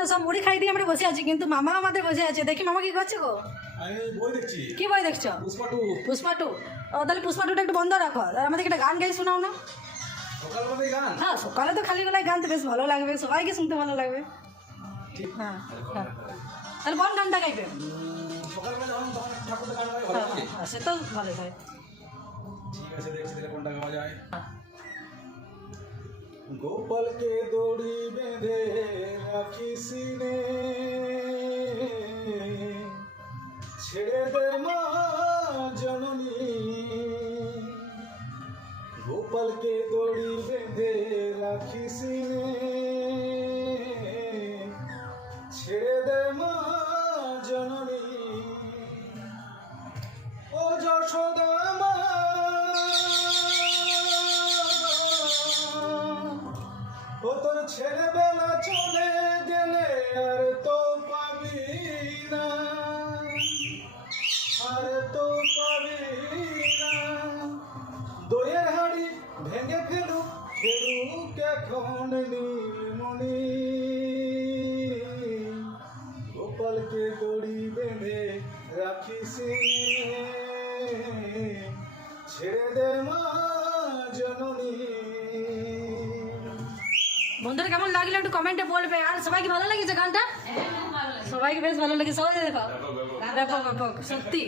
শুনো, সব মুড়ি খাই দিয়ে আমরা বসে আছি, কিন্তু মামা আমাদের বসে আছে। দেখি মামা কি করছে গো? বই দেখছি। কি বই দেখছো? পুষ্পা টু। ও তাহলে পুষ্পা টুটা একটু বন্ধ রাখো, আর আমাদেরকে একটা গান গাই শোনাও না। সকালবেলায় গান? হ্যাঁ, সকালে তো খালি গলায় গান তো বেশ ভালো লাগবে, সবাইকে শুনতে ভালো লাগবে। হ্যাঁ হ্যাঁ, তাহলে কোন গানটা গাইবে? সকালবেলা যখন তখন ঠাকুরের গান গাই, ভালো হ্যাঁ লাগে। হ্যাঁ, সে তো ভালো হয়। ঠিক আছে, দেখছি তাহলে কোনটা গাওয়া যায়। গোপালকে দড়ি বেঁধে রাখিস রে, ছেড়ে দে মা জননী। গোপালকে দড়ি বেঁধে রাখিস রে, ছেড়ে দে মা জননী। ও যশোদা মা, ও তোর ছেলেবেলা চলে গেলে আর তো পাবি না, আর তো পাবি না। দইয়ের হাড়ি ভেঙে ফেলুক, ফেলুক এখন নীলমণি। গোপালকে দড়ি বেঁধে রাখিস, ছেড়ে দে মা জননী। বন্ধুরা কেমন লাগলো একটু কমেন্টে বলবে। আর সবাইকে ভালো লেগেছে গানটা? সবাইকে বেশ ভালো লেগেছে, সবাই দেখো ব্যাপক ব্যাপক সত্যি।